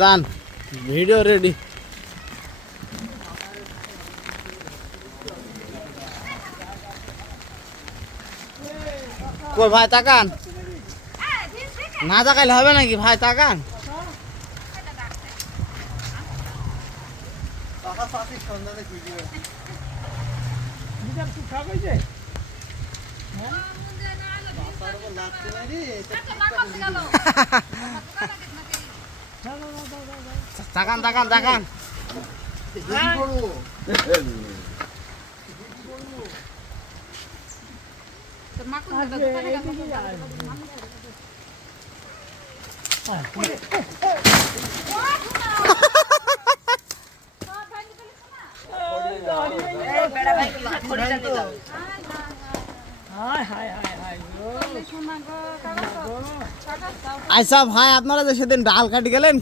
যান video ready. কই ভাই তাকান, না তাকাইলে হবে নাকি ভাই, তাকান। তাকান তাকান তাকান। আচ্ছা ভাই, আপনারা যে সেদিন ডাল কাটি গেলেন